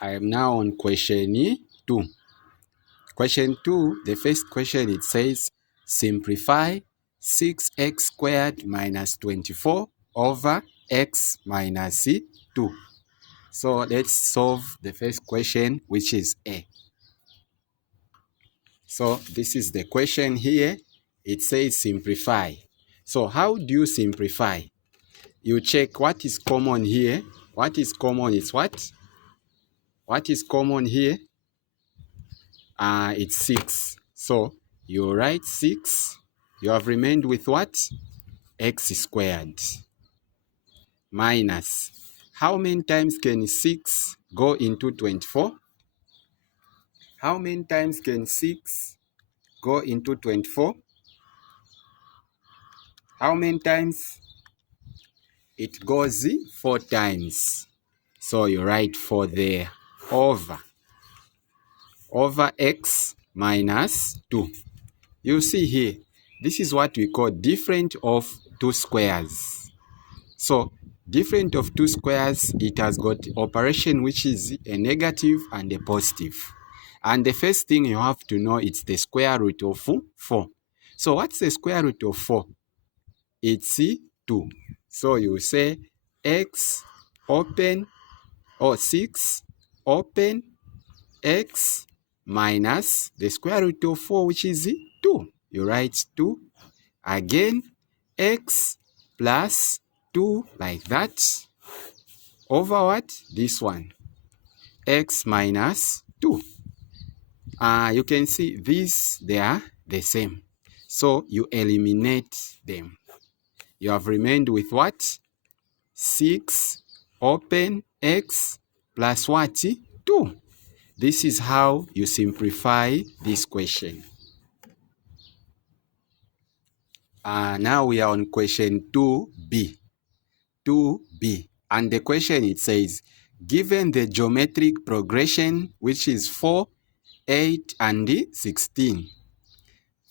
I am now on question 2. Question 2, the first question, it says simplify 6x squared minus 24 over x minus 2. So let's solve the first question, which is A. So this is the question here. It says simplify. So how do you simplify? You check what is common here. What is common is what? What is common here? It's 6. So you write 6. You have remained with what? X squared minus. How many times can 6 go into 24? How many times can 6 go into 24? How many times? It goes 4 times. So you write 4 there over x minus 2. You see here, this is what we call difference of two squares. So difference of two squares, it has got operation which is a negative and a positive. And the first thing you have to know, it's the square root of 4. So what's the square root of 4? It's 2. So you say x open or 6 open x minus the square root of 4, which is 2. You write 2 again, x plus 2 like that over what? This one, x minus 2. You can see these, they are the same. So you eliminate them. You have remained with what? 6 open x plus what? 2. This is how you simplify this question. Now we are on question 2b. 2b. And the question, it says, given the geometric progression, which is 4, 8, and 16,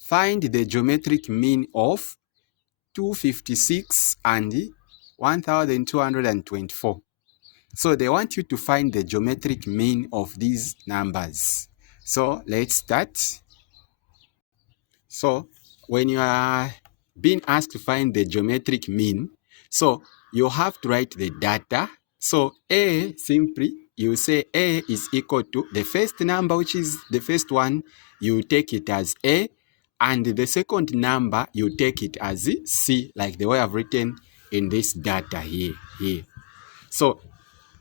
find the geometric mean of 256 and 1224. So they want you to find the geometric mean of these numbers. So let's start. So when you are being asked to find the geometric mean, so you have to write the data. So A, simply, you say A is equal to the first number, which is the first one, you take it as A, and the second number, you take it as C, like the way I've written in this data here. So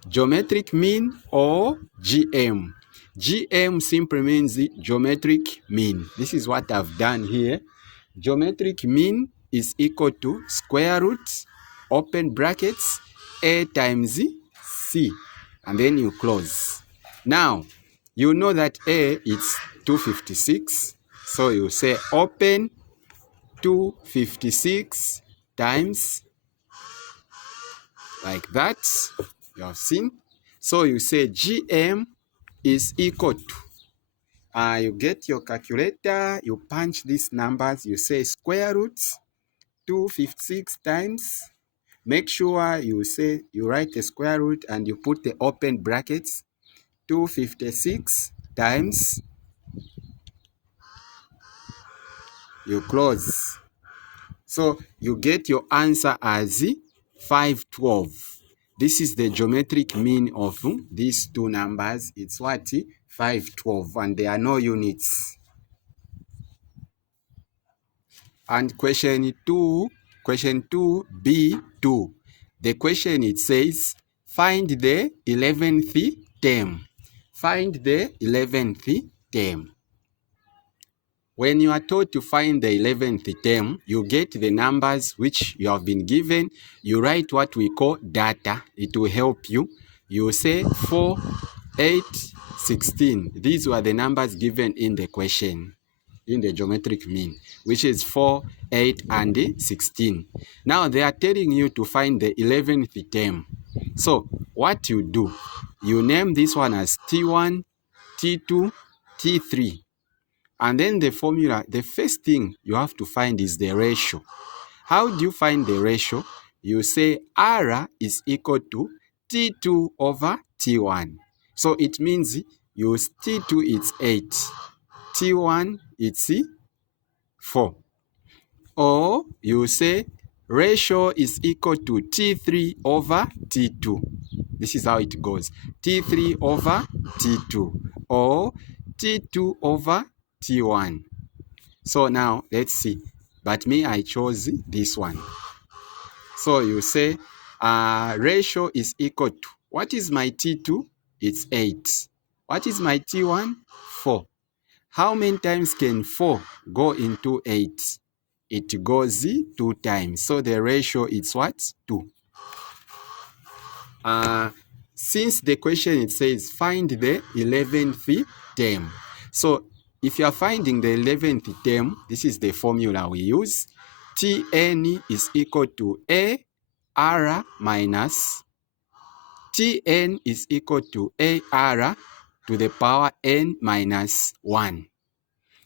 geometric mean or GM. GM simply means the geometric mean. This is what I've done here. Geometric mean is equal to square root, open brackets, A times C, and then you close. Now, you know that A is 256, so you say open 256 times, like that, you have seen. So you say GM is equal to, you get your calculator, you punch these numbers, you say square root 256 times. Make sure you write the square root and you put the open brackets. 256 times, you close. So you get your answer as 512. This is the geometric mean of these two numbers. It's what? 512, and there are no units. And question 2b2. The question, it says, find the 11th term. Find the 11th term. When you are told to find the 11th term, you get the numbers which you have been given. You write what we call data. It will help you. You say 4, 8, 16. These were the numbers given in the question, in the geometric mean, which is 4, 8, and 16. Now they are telling you to find the 11th term. So what you do, you name this one as T1, T2, T3. And then the formula, the first thing you have to find is the ratio. How do you find the ratio? You say R is equal to T2 over T1. So it means use T2 it's 8, T1 it's 4. Or you say ratio is equal to T3 over T2. This is how it goes. T3 over T2 or T2 over T1. So now let's see. But me, I chose this one. So you say ratio is equal to, what is my T2? It's 8. What is my T1? 4. How many times can 4 go into 8? It goes 2 times. So the ratio is what? 2. Since the question it says find the 11th term. So if you are finding the 11th term, this is the formula we use. Tn is equal to AR minus Tn is equal to AR to the power n minus 1.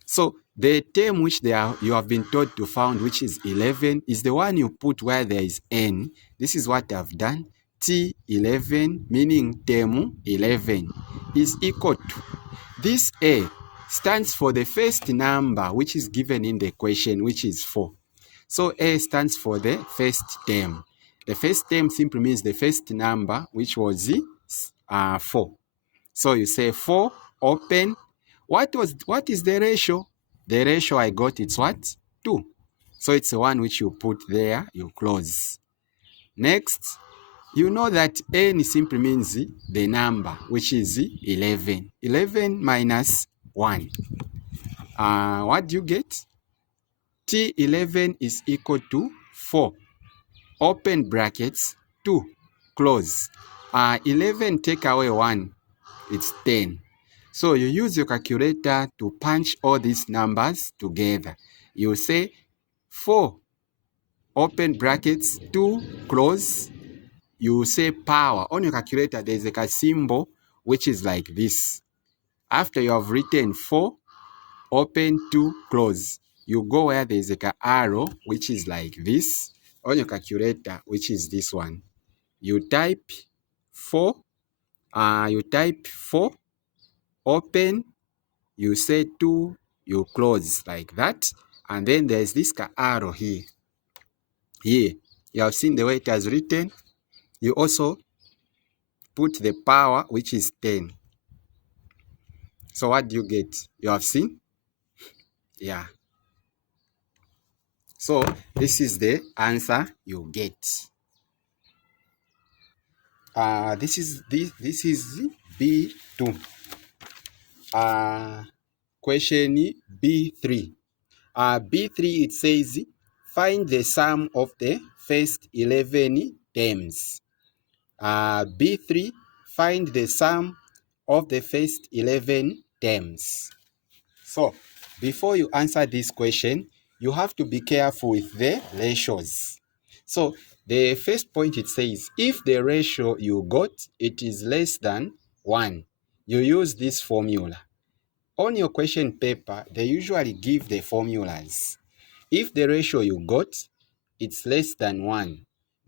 So the term which you have been told to find, which is 11, is the one you put where there is n. This is what I've done. T11, meaning term 11, is equal to, this A stands for the first number which is given in the question, which is 4. So A stands for the first term. The first term simply means the first number, which was 4. So you say 4, open. What is the ratio? The ratio I got, it's what? 2. So it's the one which you put there, you close. Next, you know that n simply means the number, which is 11. 11 minus 1. What do you get? T11 is equal to 4. Open brackets, 2. Close. 11 take away 1. It's 10. So you use your calculator to punch all these numbers together. You say 4, open brackets, 2, close. You say power. On your calculator, there's like a symbol which is like this. After you have written 4, open, 2, close, you go where there's like an arrow which is like this. On your calculator, which is this one, you type 4, open, you say 2, you close like that, and then there's this arrow here. You have seen the way it has written. You also put the power, which is 10. So what do you get? You have seen? Yeah. So this is the answer you get. This is B2. Question B3. B3, it says find the sum of the first 11 terms. B3, find the sum of the first 11 terms. So before you answer this question, you have to be careful with the ratios. So the first point, it says if the ratio you got it is less than 1, you use this formula. On your question paper, they usually give the formulas. If the ratio you got it's less than 1,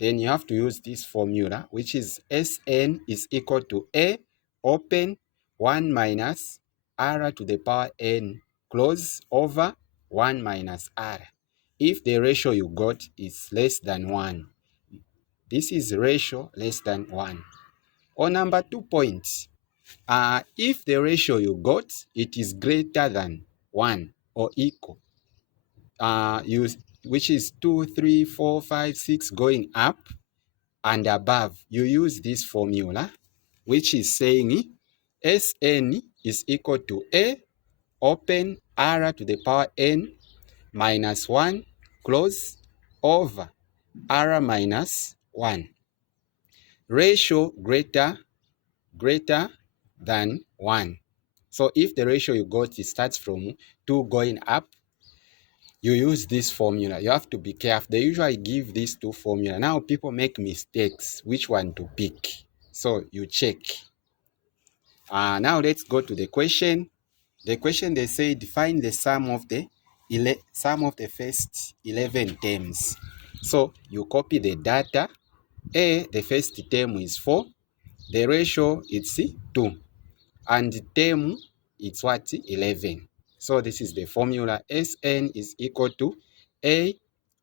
then you have to use this formula, which is Sn is equal to A, open, 1 minus R to the power n, close, over 1 minus R. If the ratio you got is less than 1, this is ratio less than 1. Or number 2 points, if the ratio you got it is greater than 1 or equal, which is 2, 3, 4, 5, 6 going up and above, you use this formula, which is saying Sn is equal to A, open, R to the power n minus 1, close, over R minus 1. Ratio greater than 1. So if the ratio you got it starts from 2 going up, you use this formula. You have to be careful. They usually give these 2 formulas. Now people make mistakes which one to pick. So you check. Now let's go to the question. The question, they say define the sum of the first 11 terms. So you copy the data. A, the first term is 4. The ratio is 2. and term it's what? 11. So this is the formula. Sn is equal to A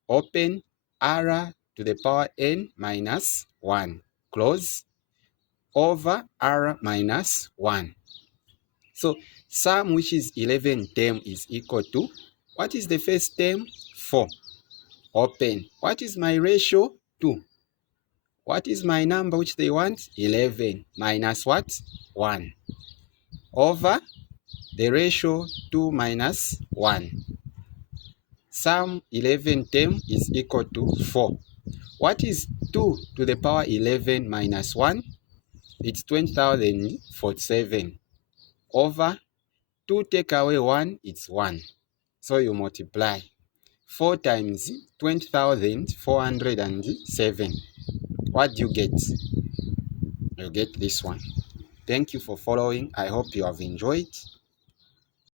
open r to the power n minus 1 close over r minus 1. So sum, which is 11 term, is equal to, what is the first term? 4 open. What is my ratio? 2. What is my number which they want? 11 minus what? 1 over the ratio 2 minus 1. Sum 11 term is equal to 4. What is 2 to the power 11 minus 1? It's 20,047 over 2 take away 1, it's 1. So you multiply 4 times 20,407. What do you get? You get this one. Thank you for following. I hope you have enjoyed.